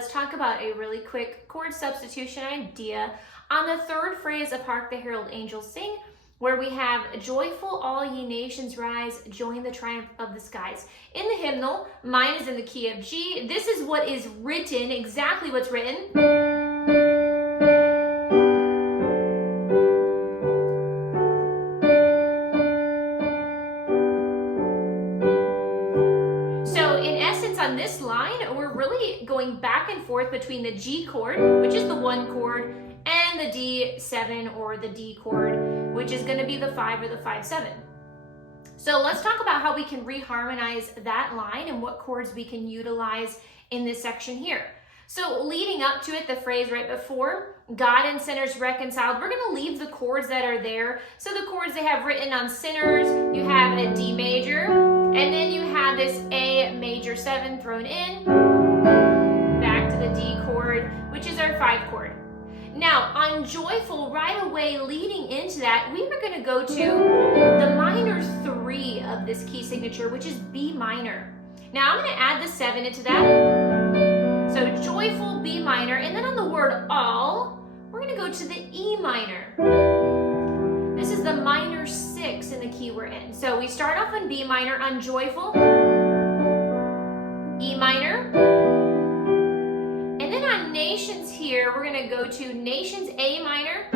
let's talk about a really quick chord substitution idea on the third phrase of Hark the Herald Angels Sing, where we have joyful all ye nations rise, join the triumph of the skies. In the hymnal, mine is in the key of G. This is what is written, exactly what's written. So in essence on this line, we're really going back and forth between the G chord, which is the 1 chord, and the D7 or the D chord, which is going to be the 5 or the 5-7. So let's talk about how we can reharmonize that line and what chords we can utilize in this section here. So leading up to it, the phrase right before, God and sinners reconciled, we're going to leave the chords that are there. So the chords they have written on sinners, you have a D major, and then you have this A major 7 thrown in, back to the D chord, which is our 5 chord. Now, on joyful, right away leading into that, we are going to go to the minor 3 of this key signature, which is B minor. Now, I'm going to add the 7 into that. So, joyful, B minor, and then on the word all, we're going to go to the E minor. This is the minor 6 in the key we're in. So, we start off on B minor, on joyful, E minor, and then on nations here, we're going to go to nations A minor.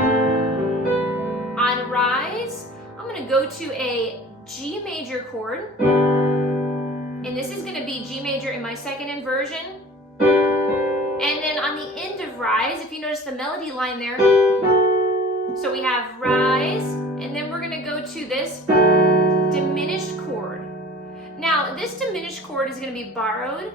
On rise, I'm going to go to a G major chord. And this is going to be G major in my second inversion. And then on the end of rise, if you notice the melody line there, so we have rise, and then we're going to go to this diminished chord. Now, this diminished chord is going to be borrowed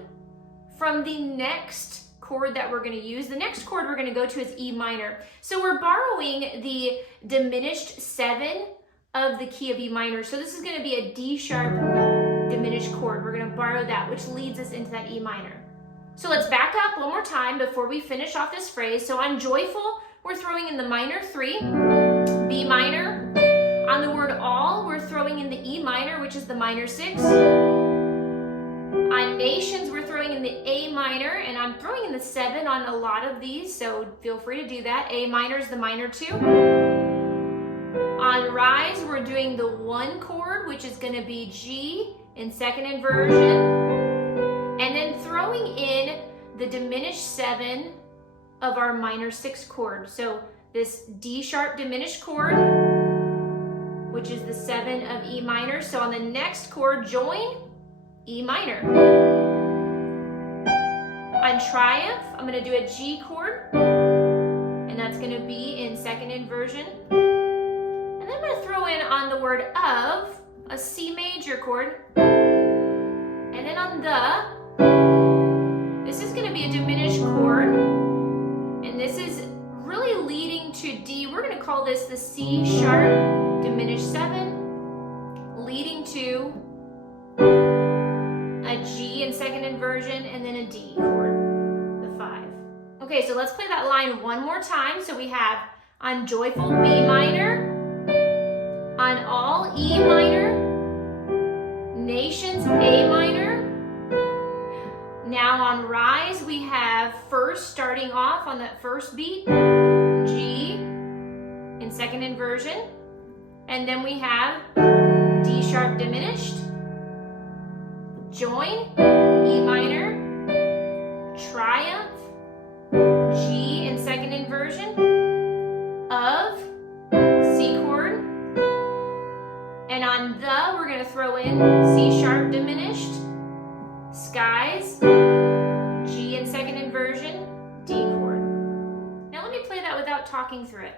from the next chord that we're going to use. The next chord we're going to go to is E minor. So we're borrowing the diminished 7 of the key of E minor. So this is going to be a D sharp diminished chord. We're going to borrow that, which leads us into that E minor. So let's back up one more time before we finish off this phrase. So on joyful, we're throwing in the minor 3, B minor. On the word all, we're throwing in the E minor, which is the minor 6. On nations, we're throwing in the A minor, and I'm throwing in the 7 on a lot of these, so feel free to do that. A minor is the minor 2. On rise, we're doing the 1 chord, which is going to be G in second inversion, and then throwing in the diminished 7 of our minor 6 chord. So this D sharp diminished chord, which is the 7 of E minor. So on the next chord, join E minor. On triumph, I'm going to do a G chord, and that's going to be in second inversion. And then I'm going to throw in on the word of a C major chord. And then on this is going to be a diminished chord, and this is really leading to D. We're going to call this the C sharp diminished 7, leading to a G in second inversion, and then a D chord, the 5. Okay, so let's play that line one more time. So we have on joyful B minor, on all E minor, nations A minor. Now on rise, we have first starting off on that first beat, G in second inversion, and then we have D sharp diminished, join, E minor, triumph, G in second inversion, of, C chord, and on the, we're going to throw in C sharp diminished, skies, G in second inversion, D chord. Now let me play that without talking through it.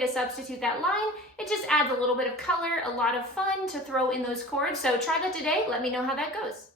To substitute that line. It just adds a little bit of color, a lot of fun to throw in those chords. So try that today. Let me know how that goes.